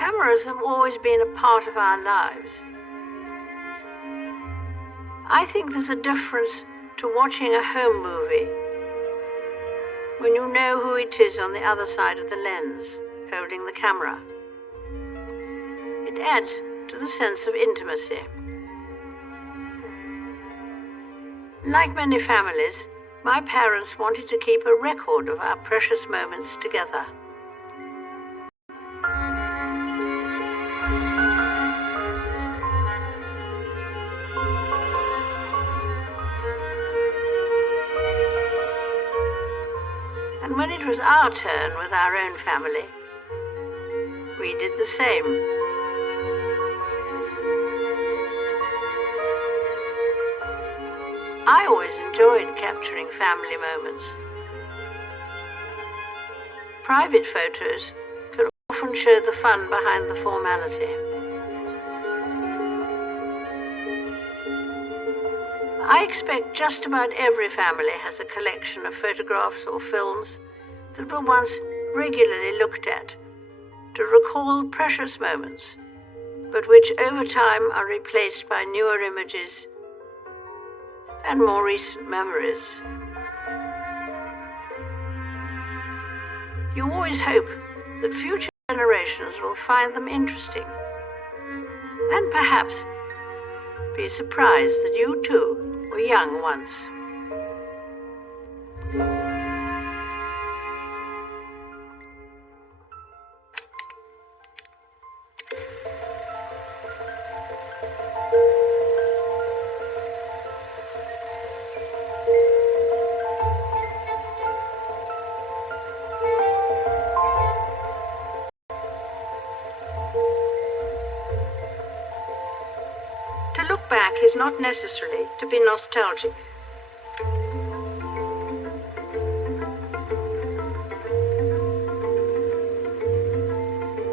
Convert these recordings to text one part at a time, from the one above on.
Cameras have always been a part of our lives. I think there's a difference to watching a home movie when you know who it is on the other side of the lens, holding the camera. It adds to the sense of intimacy. Like many families, my parents wanted to keep a record of our precious moments together. And when it was our turn with our own family, we did the same. I always enjoyed capturing family moments. Private photos could often show the fun behind the formality. I expect just about every family has a collection of photographs or films that were once regularly looked at to recall precious moments, but which over time are replaced by newer images and more recent memories. You always hope that future generations will find them interesting and perhaps be surprised that you too were young once. To look back is not necessarily to be nostalgic.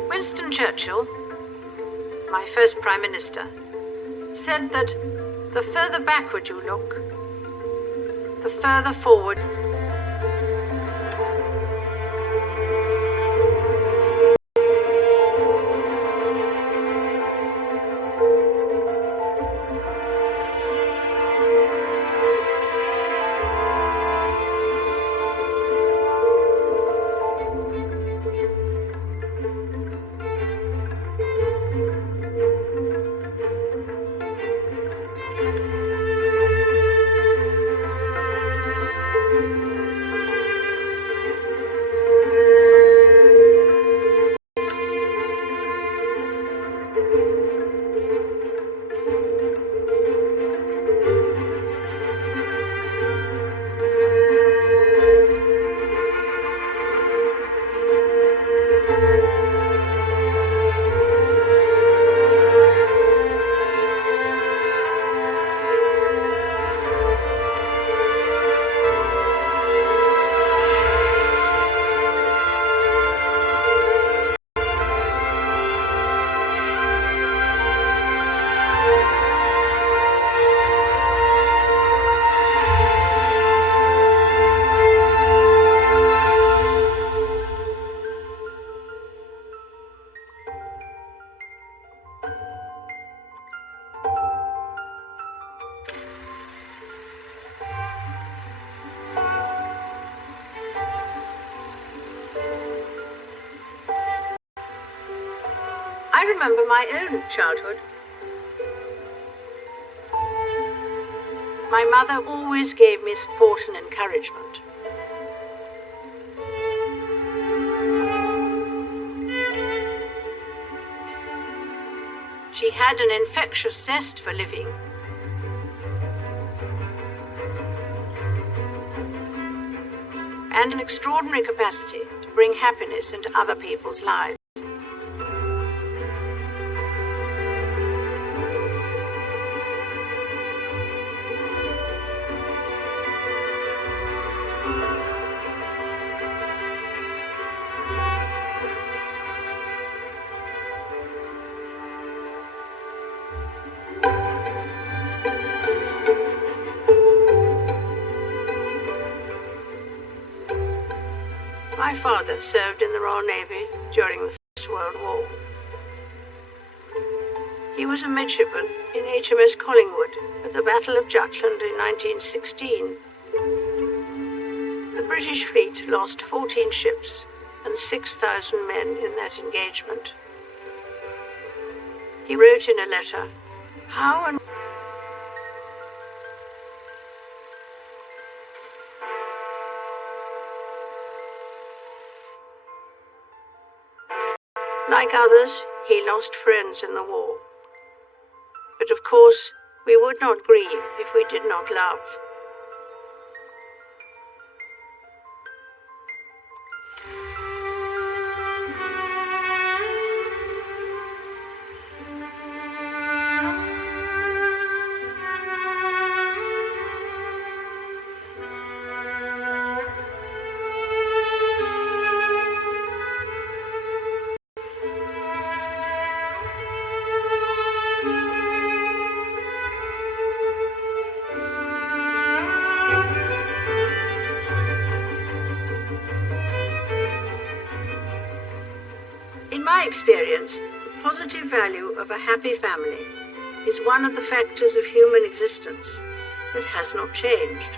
Winston Churchill, my first Prime Minister, said that the further backward you look, the further forward. I remember my own childhood. My mother always gave me support and encouragement. She had an infectious zest for living. And an extraordinary capacity to bring happiness into other people's lives. My father served in the Royal Navy during the First World War. He was a midshipman in HMS Collingwood at the Battle of Jutland in 1916. The British fleet lost 14 ships and 6,000 men in that engagement. He wrote in a letter, "How and like others, he lost friends in the war. But of course, we would not grieve if we did not love." In my experience, the positive value of a happy family is one of the factors of human existence that has not changed.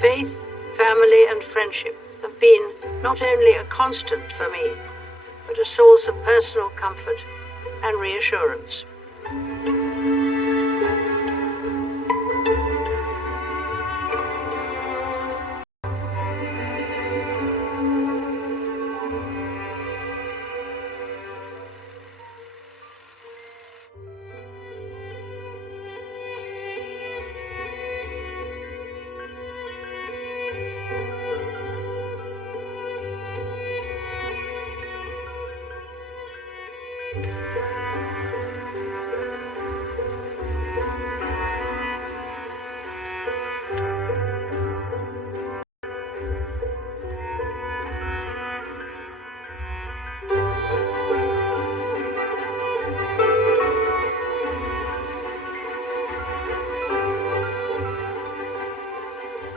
Faith, family and friendship have been not only a constant for me, but a source of personal comfort and reassurance.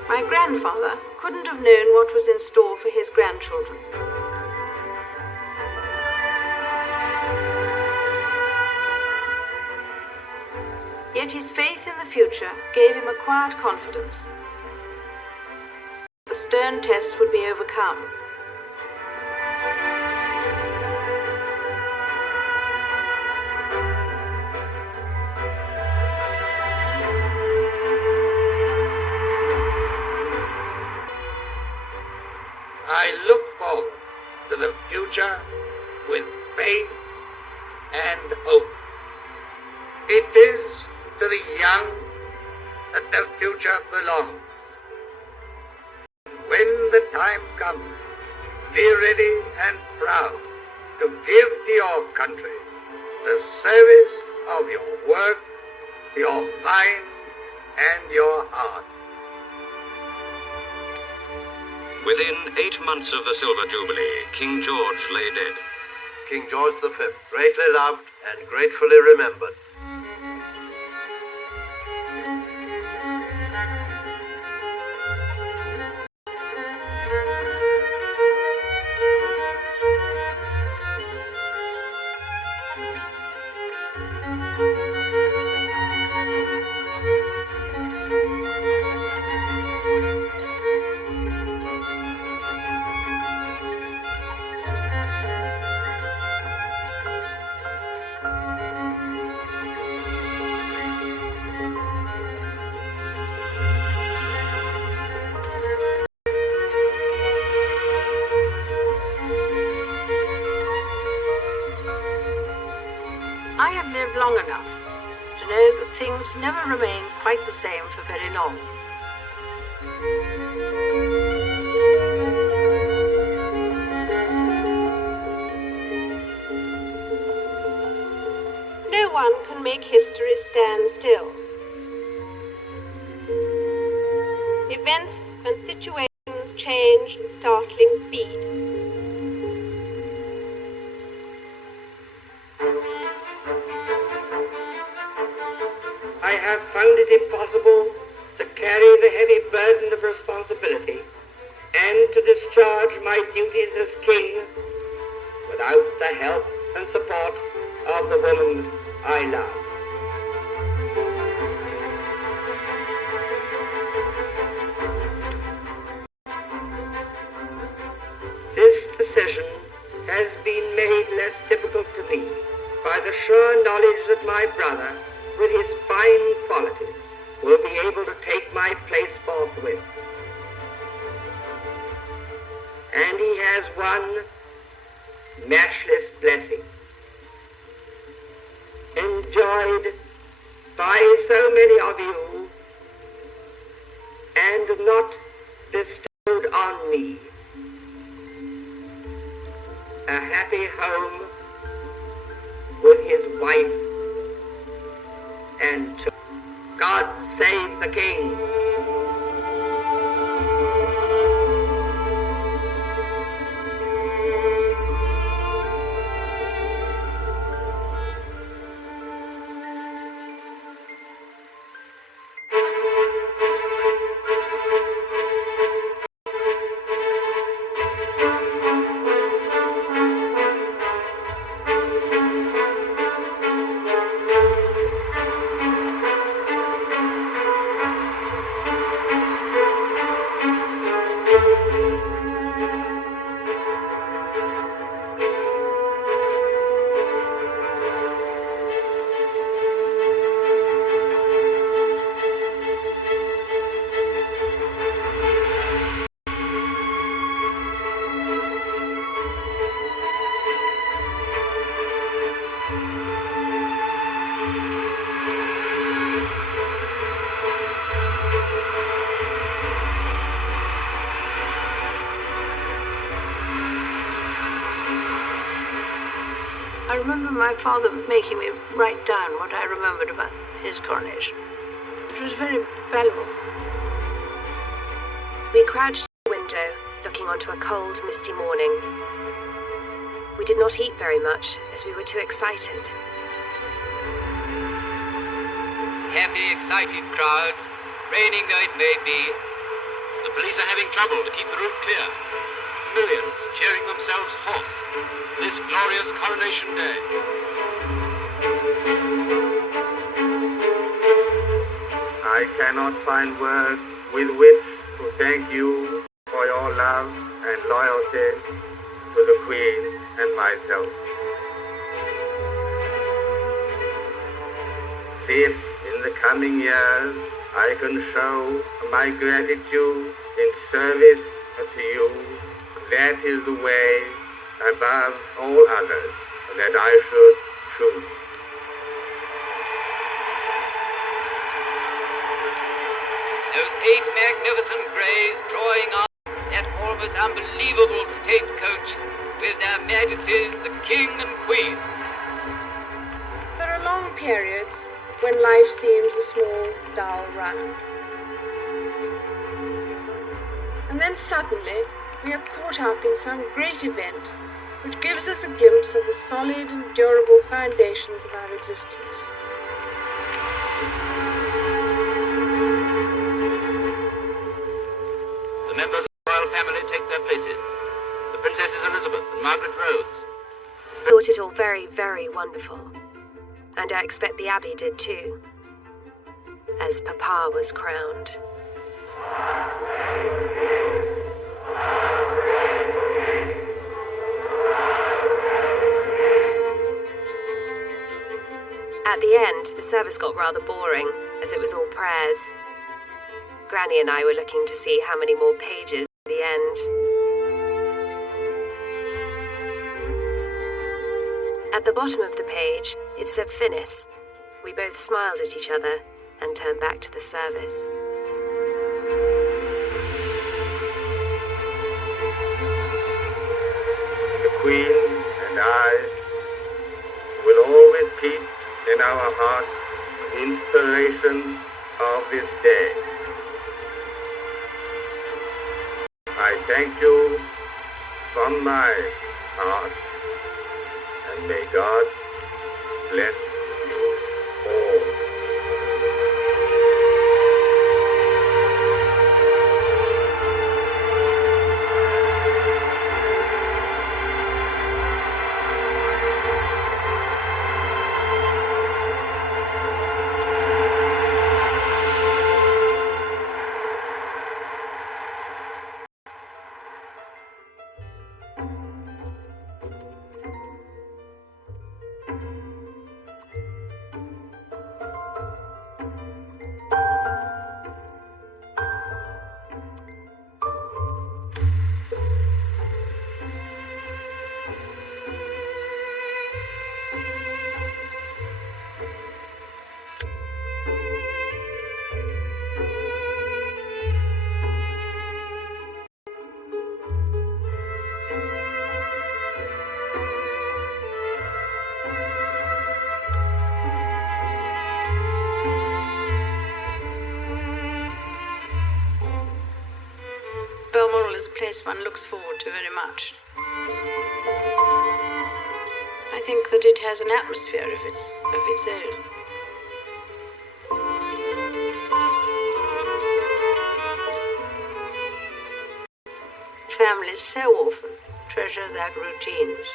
My grandfather couldn't have known what was in store for his grandchildren. Yet his faith in the future gave him a quiet confidence. The stern tests would be overcome. I look forward to the future with faith and hope. It is to the young that the future belongs. When the time comes, be ready and proud to give to your country the service of your work, your mind, and your heart. Within 8 months of the Silver Jubilee, King George lay dead. King George V, greatly loved and gratefully remembered. I have lived long enough to know that things never remain quite the same for very long. No one can make history stand still. Events and situations change at startling speed. have found it impossible to carry the heavy burden of responsibility and to discharge my duties as king without the help and support of the woman I love. This decision has been made less difficult to me by the sure knowledge that my brother, with his fine qualities, will be able to take my place forthwith. And he has one matchless blessing, enjoyed by so many of you and not bestowed on me. A happy home with his wife and children. God save the King. I remember my father making me write down what I remembered about his coronation. It was very valuable. We crouched at the window, looking onto a cold, misty morning. We did not eat very much, as we were too excited. Happy, excited crowds, raining though it may be. The police are having trouble to keep the route clear. Millions cheering themselves forth this glorious coronation day. I cannot find words with which to thank you for your love and loyalty to the Queen and myself. If in the coming years I can show my gratitude in service to you, that is the way above all others that I should choose. Those 8 magnificent greys drawing up that almost unbelievable stagecoach with their Majesties the King and Queen. There are long periods when life seems a small, dull round. And then suddenly we are caught up in some great event which gives us a glimpse of the solid and durable foundations of our existence. The members of the royal family take their places. The Princesses Elizabeth and Margaret Rose. I thought it all very, very wonderful. And I expect the Abbey did too, as Papa was crowned. At the end, the service got rather boring, as it was all prayers. Granny and I were looking to see how many more pages at the end. At the bottom of the page, it said Finis. We both smiled at each other and turned back to the service. The Queen and I will always keep in our hearts the inspiration of this day. I thank you from my heart, and may God bless you all. is a place one looks forward to very much. I think that it has an atmosphere of its own. Families so often treasure their routines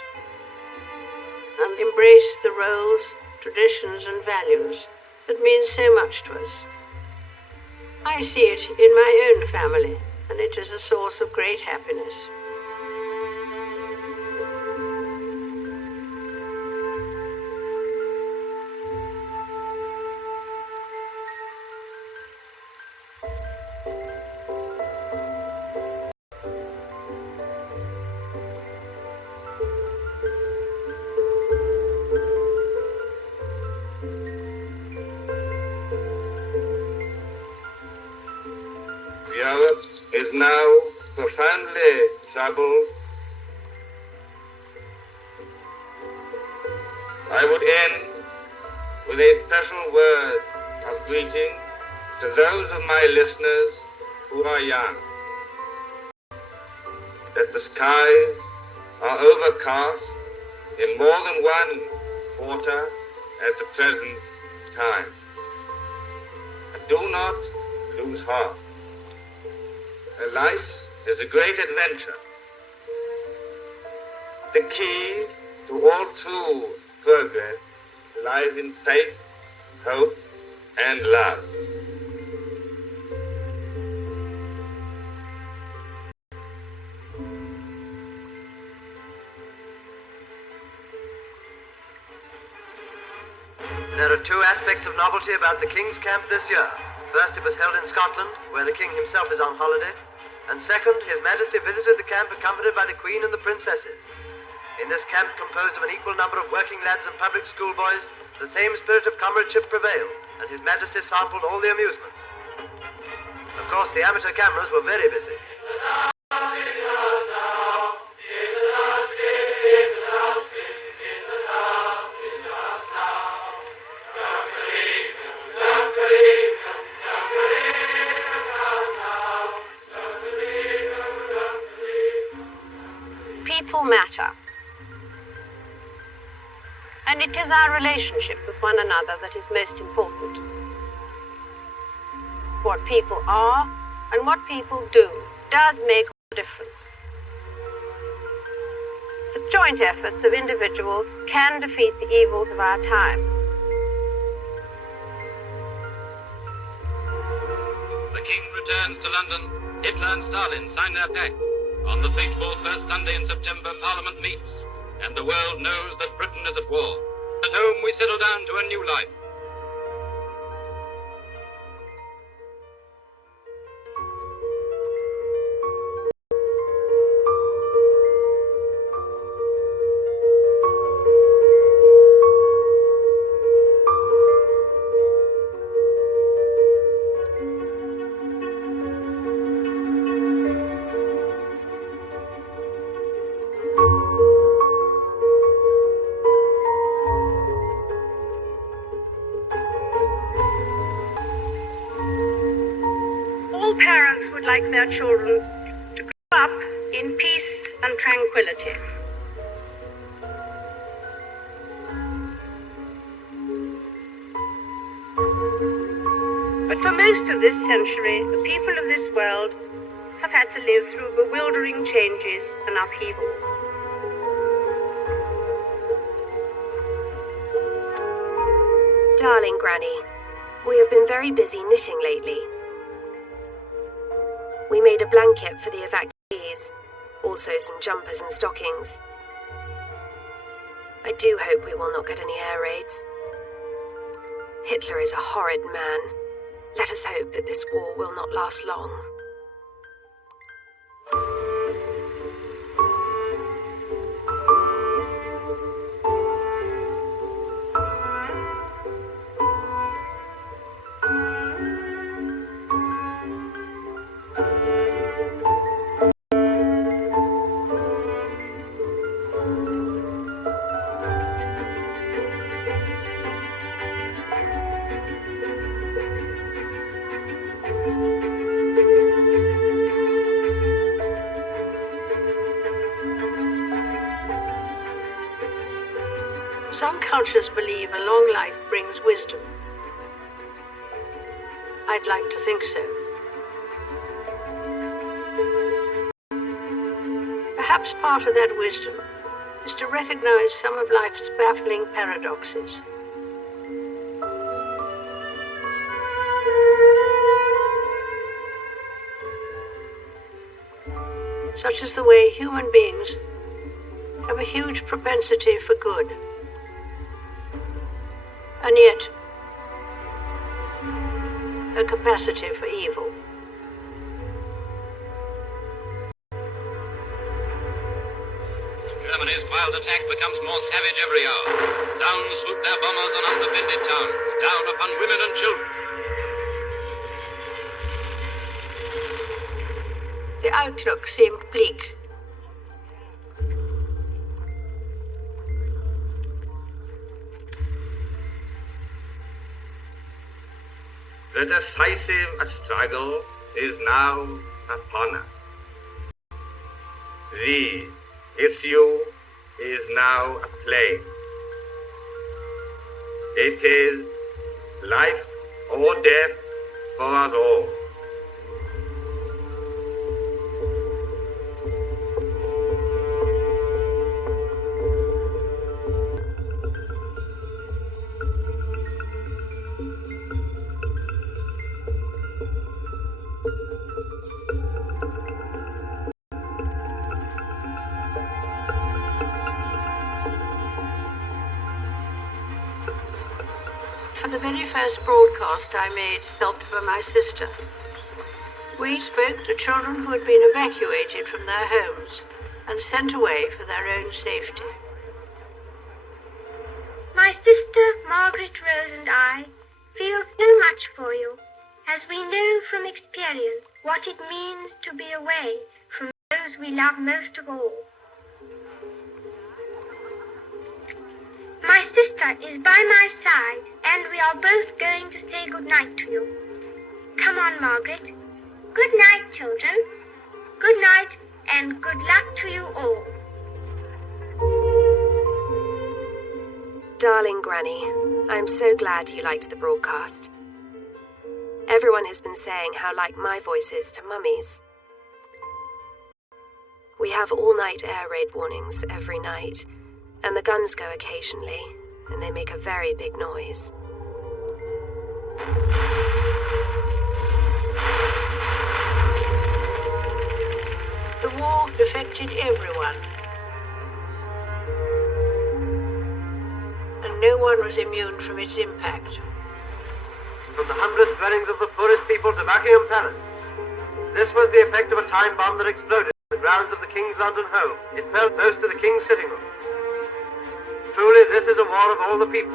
and embrace the roles, traditions and values that mean so much to us. I see it in my own family, and it is a source of great happiness. Europe is now profoundly troubled. I would end with a special word of greeting to those of my listeners who are young. That the skies are overcast in more than one quarter at the present time. And do not lose heart. Life is a great adventure. The key to all true progress lies in faith, hope, and love. There are two aspects of novelty about the King's camp this year. First, it was held in Scotland, where the King himself is on holiday. And second, His Majesty visited the camp accompanied by the Queen and the princesses. In this camp, composed of an equal number of working lads and public schoolboys, the same spirit of comradeship prevailed, and His Majesty sampled all the amusements. Of course, the amateur cameras were very busy. People matter. And it is our relationship with one another that is most important. What people are and what people do does make a difference. The joint efforts of individuals can defeat the evils of our time. The King returns to London. Hitler and Stalin sign their pact. On the fateful first Sunday in September, Parliament meets, and the world knows that Britain is at war. At home, we settle down to a new life. Like their children to grow up in peace and tranquility. But for most of this century, the people of this world have had to live through bewildering changes and upheavals. Darling Granny, we have been very busy knitting lately. We made a blanket for the evacuees, also some jumpers and stockings. I do hope we will not get any air raids. Hitler is a horrid man. Let us hope that this war will not last long. Some cultures believe a long life brings wisdom. I'd like to think so. Perhaps part of that wisdom is to recognize some of life's baffling paradoxes. Such as the way human beings have a huge propensity for good, and yet a capacity for evil. Germany's wild attack becomes more savage every hour. Down swoop their bombers on undefended towns, down upon women and children. The outlook seemed bleak. The decisive struggle is now upon us. The issue is now plain. It is life or death for us all. For the very first broadcast I made, helped by my sister, we spoke to children who had been evacuated from their homes and sent away for their own safety. My sister Margaret Rose and I feel so much for you, as we know from experience what it means to be away from those we love most of all. My sister is by my side, and we are both going to say good night to you. Come on, Margaret. Good night, children. Good night, and good luck to you all. Darling Granny, I'm so glad you liked the broadcast. Everyone has been saying how like my voice is to Mummy's. We have all-night air raid warnings every night, and the guns go occasionally, and they make a very big noise. The war affected everyone, and no one was immune from its impact. From the humblest dwellings of the poorest people to Buckingham Palace. This was the effect of a time bomb that exploded in the grounds of the King's London home. It fell close to the King's sitting room. Truly, this is a war of all the people.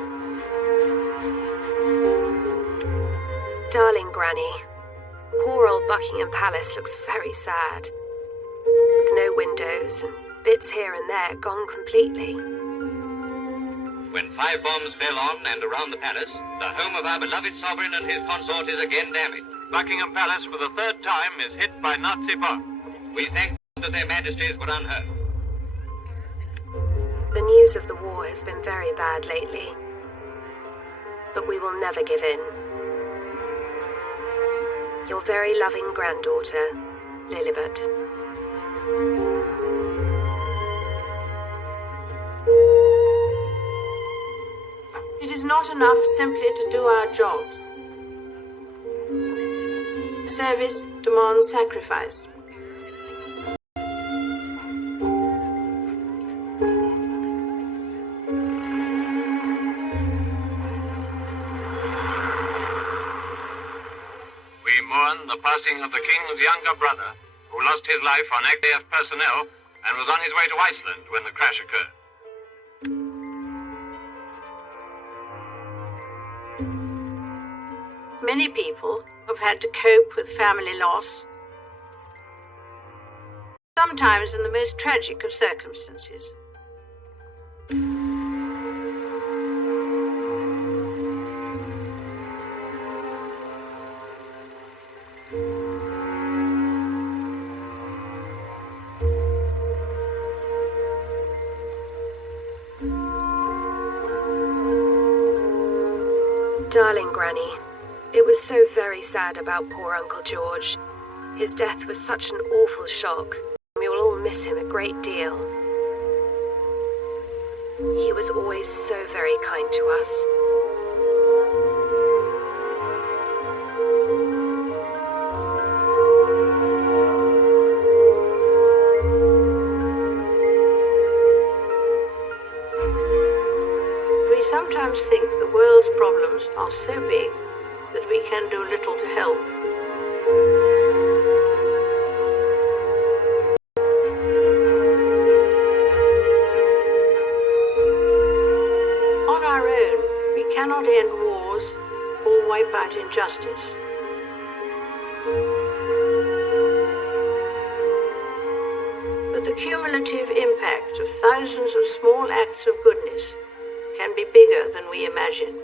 Darling Granny, poor old Buckingham Palace looks very sad. With no windows and bits here and there gone completely. When 5 bombs fell on and around the palace, the home of our beloved sovereign and his consort is again damaged. Buckingham Palace for the 3rd time is hit by Nazi bomb. We thank that their majesties were unhurt. The news of the war has been very bad lately, but we will never give in. Your very loving granddaughter, Lilibet. It is not enough simply to do our jobs. Service demands sacrifice. We mourn the passing of the King's younger brother, who lost his life on AF personnel and was on his way to Iceland when the crash occurred. Many people have had to cope with family loss, sometimes in the most tragic of circumstances. Darling Granny, it was so very sad about poor Uncle George. His death was such an awful shock. We will all miss him a great deal. He was always so very kind to us. We sometimes think the world's problems are so big that we can do little to help. On our own, we cannot end wars or wipe out injustice. But the cumulative impact of thousands of small acts of goodness can be bigger than we imagine.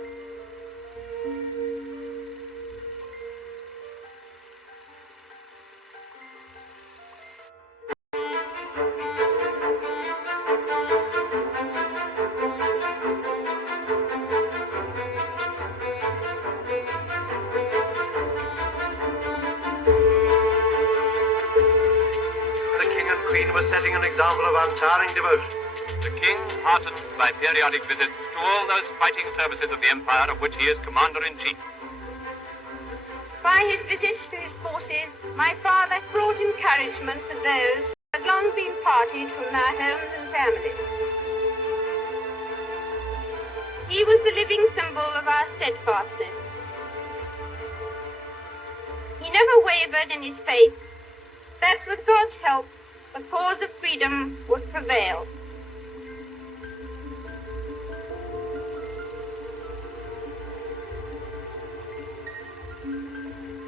The King and Queen were setting an example of untiring devotion. The King heartens by periodic visits to all those fighting services of the Empire of which he is Commander-in-Chief. By his visits to his forces, my father brought encouragement to those who had long been parted from their homes and families. He was the living symbol of our steadfastness. He never wavered in his faith that with God's help, the cause of freedom would prevail.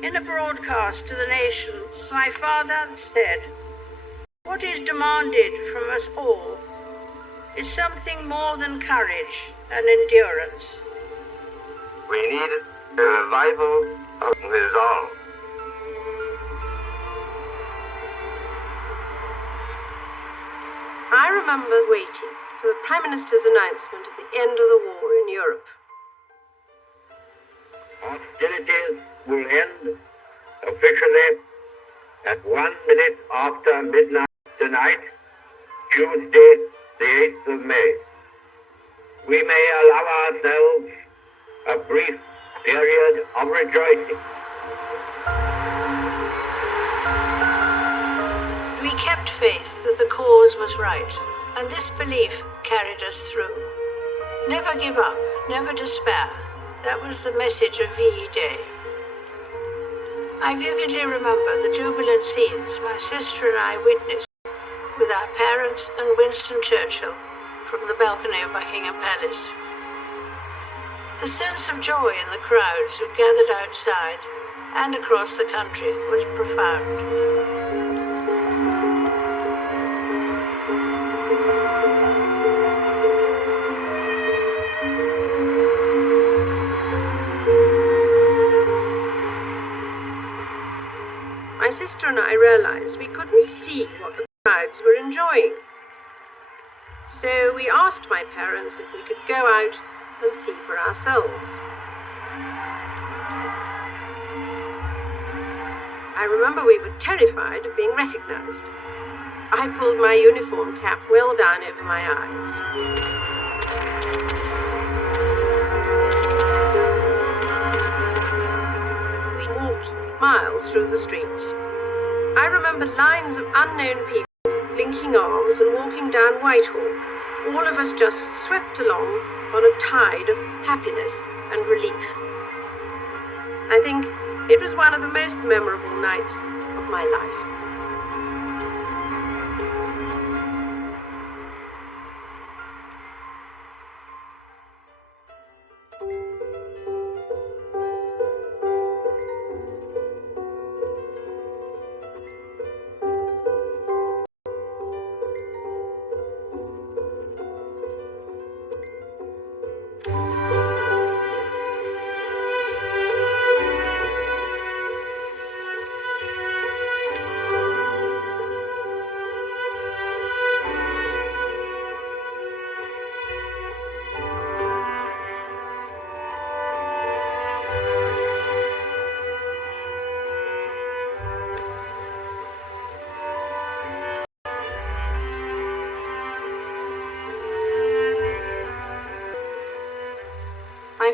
In a broadcast to the nation, my father said, "What is demanded from us all is something more than courage and endurance. We need a revival of resolve. I remember waiting for the Prime Minister's announcement of the end of the war in Europe. Hostilities will end officially at 1 minute after midnight tonight, Tuesday, the 8th of May. We may allow ourselves a brief period of rejoicing. We kept faith that the cause was right, and this belief carried us through. Never give up, never despair. That was the message of VE Day. I vividly remember the jubilant scenes my sister and I witnessed with our parents and Winston Churchill from the balcony of Buckingham Palace. The sense of joy in the crowds who gathered outside and across the country was profound. My sister and I realized we couldn't see what the crowds were enjoying. So we asked my parents if we could go out and see for ourselves. I remember we were terrified of being recognized. I pulled my uniform cap well down over my eyes. We walked miles through the streets. I remember lines of unknown people linking arms and walking down Whitehall, all of us just swept along on a tide of happiness and relief. I think it was one of the most memorable nights of my life.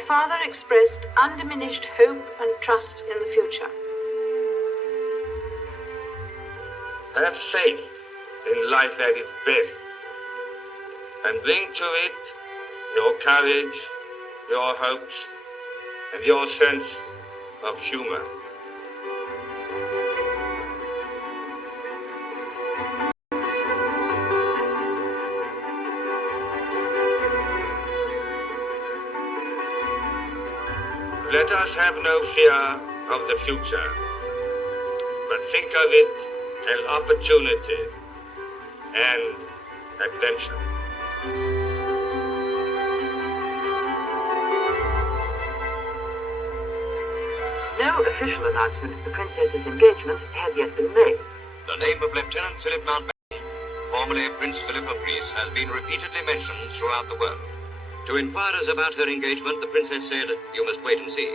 father expressed undiminished hope and trust in the future. Have faith in life at its best, and bring to it your courage, your hopes, and your sense of humor. Let us have no fear of the future, but think of it as opportunity and adventure. No official announcement of the princess's engagement had yet been made. The name of Lieutenant Philip Mountbatten, formerly Prince Philip of Greece, has been repeatedly mentioned throughout the world. To inquirers about her engagement, the princess said, "You must wait and see."